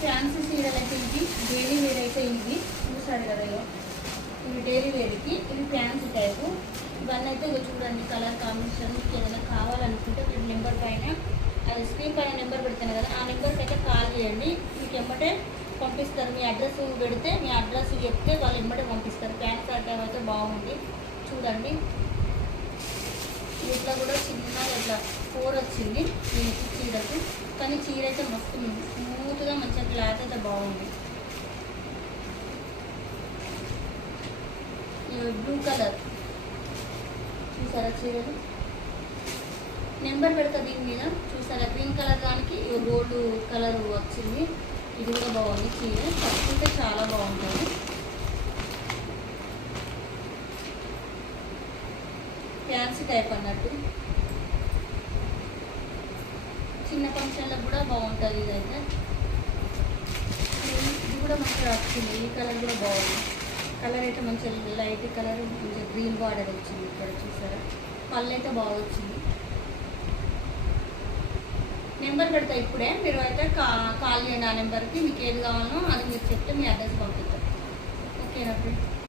Fancy చీరలకి ఇది daily wear అయితే ఇది చూసాడు కదా ఇవి డైలీ వేర్కి ఇది ఫ్యాన్సీ టైపు. ఇవన్నీ అయితే ఇక చూడండి కలర్ కాంబినేషన్ మీకు ఏదైనా కావాలనుకుంటే మీరు నెంబర్ పైన అది స్క్రీన్ పైన నెంబర్ పెడతాను కదా ఆ నెంబర్కి అయితే కాల్ చేయండి. మీకు ఎమ్మటే పంపిస్తారు. మీ అడ్రస్ పెడితే మీ అడ్రస్ చెప్తే వాళ్ళు ఎమ్మటే పంపిస్తారు. ప్యాంట్ టైప్ అయితే బాగుంది చూడండి. ఇట్లా కూడా చిన్నగా ఇట్లా 4 వచ్చింది దీనికి చీరకు. కానీ చీర అయితే మస్తు స్మూత్గా మంచిగా క్లాత్ అయితే బాగుంది. బ్లూ కలర్ చూసారా చీరలు నెంబర్ పెడతా దీని మీద చూసారా. గ్రీన్ కలర్ దానికి గోల్డ్ కలర్ వచ్చింది. ఇది కూడా బాగుంది చీర కట్టుకుంటే చాలా బాగుంటుంది. ఫ్యాన్సీ టైప్ అన్నట్టు చిన్న ఫంక్షన్లకు కూడా బాగుంటుంది. ఇదైతే ఇది కూడా మంచిగా వచ్చింది. ఈ కలర్ కూడా బాగుంది. కలర్ అయితే మంచిగా లైట్ కలర్ మంచిగా గ్రీన్ బార్డర్ వచ్చింది. ఇక్కడ చూసారా పళ్ళు అయితే బాగా వచ్చింది. నెంబర్ పెడతా ఇప్పుడే మీరు అయితే కాల్ చేయండి. ఆ నెంబర్కి మీకు ఏది కావాలో అది మీరు చెప్తే మీ అడ్రస్ పంపిస్తారు. ఓకేనా ఫ్రెండ్స్.